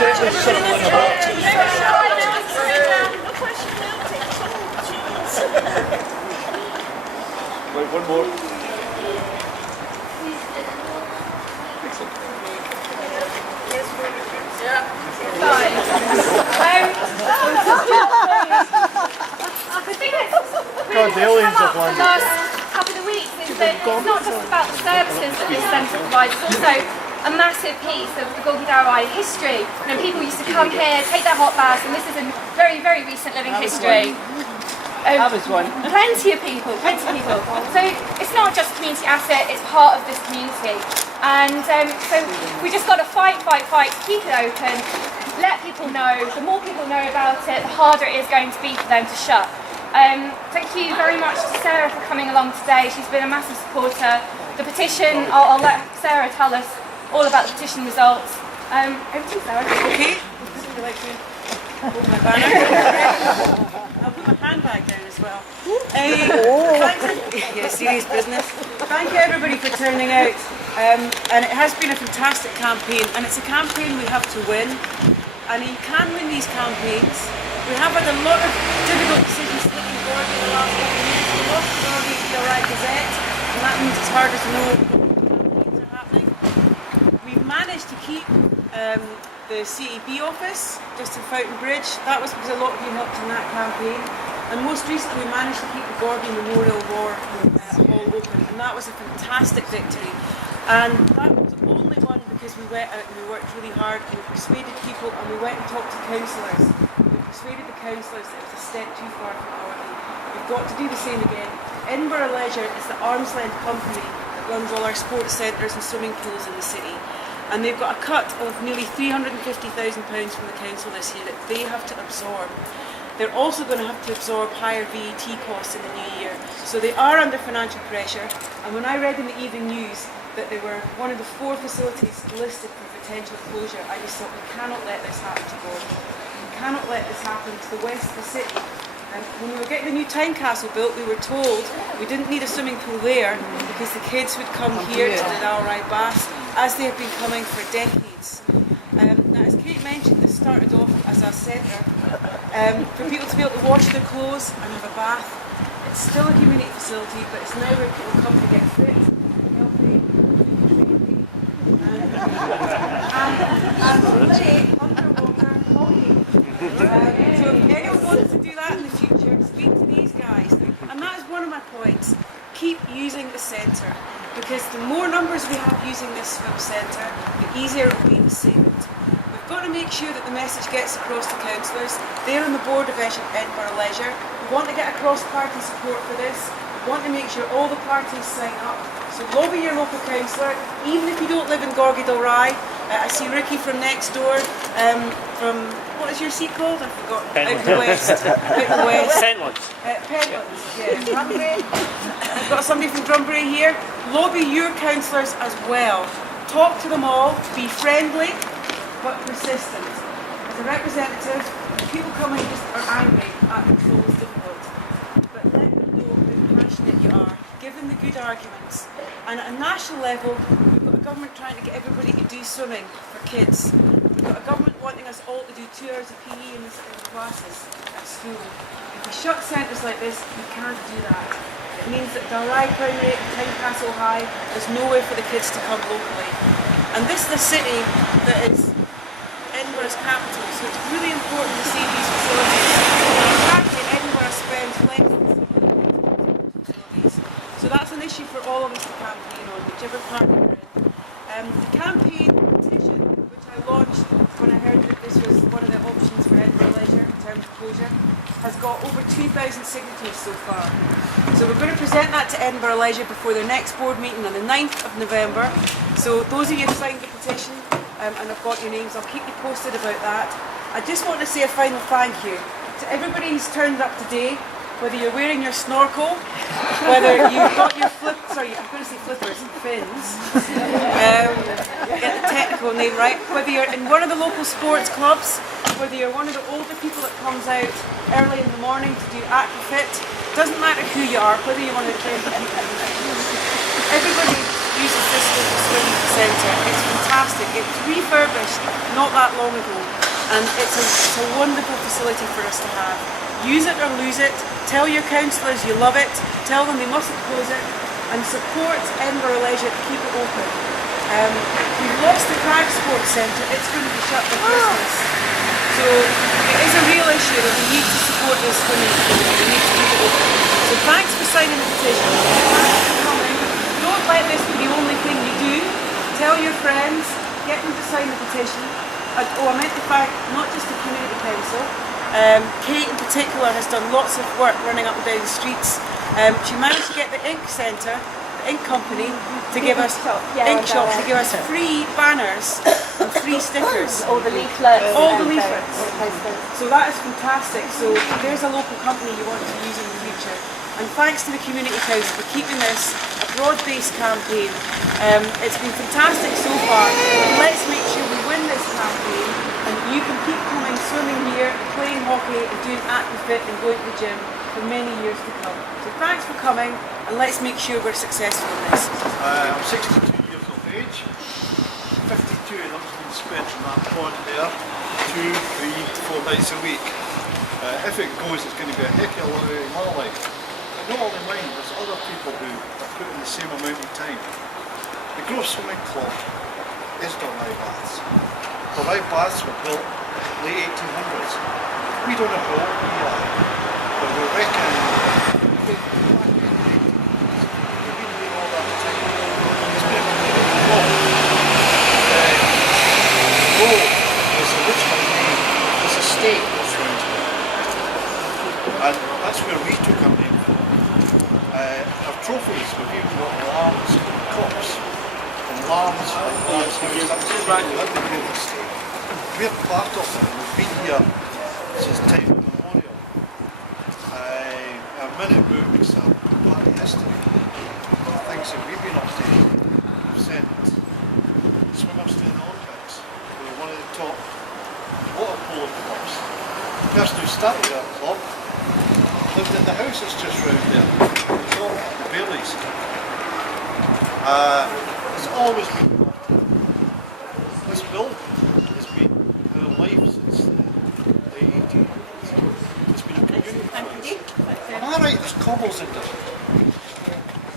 Wait, one more. The thing is, God, the aliens have landed. the last couple of weeks is that it's not just about the services that this centre provides, it's also a massive piece of the Dalry history. You know, people used to come here, take their hot baths, and this is a very, very recent living history. I was one. Plenty of people. So it's not just a community asset, it's part of this community. And so we just got to fight to keep it open, let people know. The more people know about it, the harder it is going to be for them to shut. Thank you very much to Sarah for coming along today. She's been a massive supporter. The petition, I'll let Sarah tell us all about the petition results. Over to you, Sarah. Okay. Would you like to hold my banner? I'll put my handbag down as well. Serious business. Thank you everybody for turning out. And it has been a fantastic campaign, and it's a campaign we have to win. And you can win these campaigns. We have had a lot of difficult decisions to make in Gordon in the last couple of years. We lost Gordon to the Dalry Gazette, and that means it's harder to know what campaigns are happening. We've managed to keep the CEB office just in Fountain Bridge. That was because a lot of you helped in that campaign. And most recently we managed to keep the Gordon Memorial Hall open, and that was a fantastic victory. And that was only won because we went out and we worked really hard and we persuaded people, and we went and talked to councillors. We persuaded the councillors that it was a step too far from Dalry. We've got to do the same again. Edinburgh Leisure is the arm's length company that runs all our sports centres and swimming pools in the city. And they've got a cut of nearly £350,000 from the council this year that they have to absorb. They're also going to have to absorb higher VAT costs in the new year. So they are under financial pressure. And when I read in the Evening News that they were one of the 4 facilities listed for potential closure, I just thought, we cannot let this happen to Gordon. We cannot let this happen to the west of the city. And when we were getting the new Time Castle built, we were told we didn't need a swimming pool there because the kids would come here to the Dalry baths, as they have been coming for decades. Now, as Kate mentioned, this started off as a centre for people to be able to wash their clothes and have a bath. It's still a community facility, but it's now where people come to get fit, healthy, and play underwater hockey. So if anyone wants to do that in the future, speak to these guys. And that is one of my points. Keep using the centre, because the more numbers we have using this swim centre, the easier it will be to save it. We've got to make sure that the message gets across to councillors. They're on the board of Edinburgh Leisure. We want to get cross-party support for this. We want to make sure all the parties sign up. So lobby your local councillor, even if you don't live in Dalry. I see Ricky from next door, from, what is your seat called? I've forgotten. Out in the west. Out in the west. Penlands, yeah. Drumbury. I've got somebody from Drumbury here. Lobby your councillors as well. Talk to them all, be friendly, but persistent. As a representative, people coming just are angry at control is difficult. But let them know how passionate you are. Give them the good arguments. And at a national level, we've got a government trying to get everybody to do swimming for kids. We've got a government wanting us all to do 2 hours of PE in the classes at school. If we shut centres like this, we can't do that. It means that Dalry Primary and Tynecastle High, there's nowhere for the kids to come locally. And this is a city that is Edinburgh's capital, so it's really important to see these facilities. In fact, Edinburgh spends less than some of the facilities. So that's an issue for all of us to campaign on, whichever party we're in. The campaign petition, which I launched when I heard that this was one of the options for Edinburgh Leisure in terms of closure, has got over 2,000 signatures so far. So we're going to present that to Edinburgh Leisure before their next board meeting on the 9th of November. So those of you who signed the petition, and I've got your names, I'll keep you posted about that. I just want to say a final thank you to everybody who's turned up today, whether you're wearing your snorkel, whether you've got your fins, get the technical name right, whether you're in one of the local sports clubs, whether you're one of the older people that comes out early in the morning to do aquafit, doesn't matter who you are, whether you want to train. Everybody, uses this local swim centre. It's fantastic. It was refurbished not that long ago, and it's a wonderful facility for us to have. Use it or lose it. Tell your councillors you love it. Tell them they mustn't close it, and support Edinburgh Leisure to keep it open. We've lost the Crag Sports Centre. It's going to be shut for Christmas. So it is a real issue that we need to support this swimming pool. We need to keep it open. So thanks for signing the petition. Thanks for coming. Don't let this be the only thing you do. Tell your friends. Get them to sign the petition. I meant to thank not just the Community Council. Kate in particular has done lots of work running up and down the streets. She managed to get the Ink Centre, the Ink Company, to give us free banners and free stickers. All the leaflets. All the leaflets. So that is fantastic. So there's a local company you want to use in the future. And thanks to the Community Council for keeping this a broad-based campaign. It's been fantastic so far. Let's make sure we win this campaign and you can keep coming swimming here, playing hockey and doing ActiveFit and going to the gym for many years to come. So thanks for coming and let's make sure we're successful in this. I'm 62 years of age. 52 of them's been spent in that pond there 2, 3, 4 nights a week. If it goes, it's going to be a heck of a lot in my life. But not only mine, there's other people who have put in the same amount of time. The Grove Swimming Club is Dalry Baths. Dalry Baths were built late 1800s. We don't know how old we are, but we reckon we've been doing all that time. It's been a community club. Grove is the Richmond name. There's a state that's round here. And that's where we took our name from. Our trophies, we've even got lambs and cups. And lambs and lambs house, that's exactly like the Grove estate. We're part of it, we've been here since time immemorial. Our minute books are part of history. The things that we've been up to, we've sent swimmers to the Olympics. We're one of the top water polo clubs. The person who started our club lived in the house that's just round there. The Baileys. It's always been this building has been our life since the 1800s. It's been a community place. Am I right? There's cobbles in there.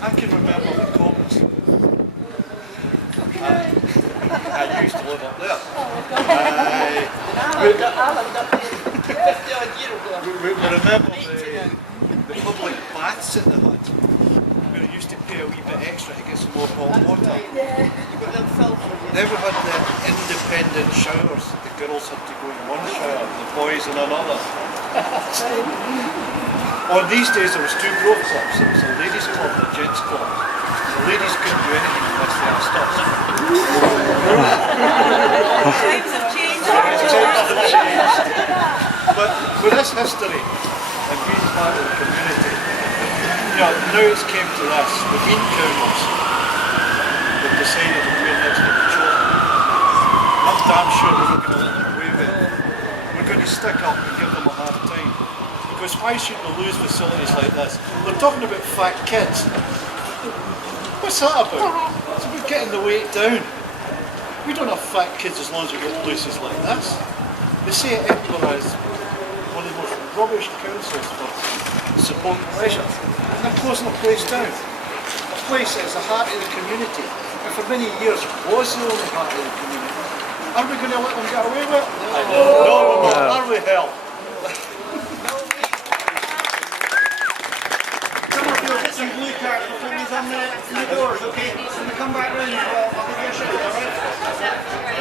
I can remember the cobbles. I used to live up there. We remember the public baths that they had. We used to pay a wee bit extra to get some more hot water. Then we had the independent showers. The girls had to go in one shower, the boys in another. On these days there was 2 Grove clubs. There was a ladies' club and a gents' club. The ladies couldn't do anything unless they asked us. Times have changed. But with this history and being part of the community, now it's came to this. The Bean Counters have decided that we're next to the children. I'm damn sure we're not going to let them away with it. We're going to stick up and give them a hard time. Because why should we lose facilities like this? They're talking about fat kids. What's that about? It's about getting the weight down. We don't have fat kids as long as we get places like this. They say Edinburgh is one of the most rubbish councils for support and leisure. And they're closing the place down. A place that is the heart of the community. And for many years was the only heart of the community. Are we going to let them get away with it? No, we're not. Are we, hell? Some blue cards before he's on the doors, okay? So we come back round, I'll give you a shout, alright?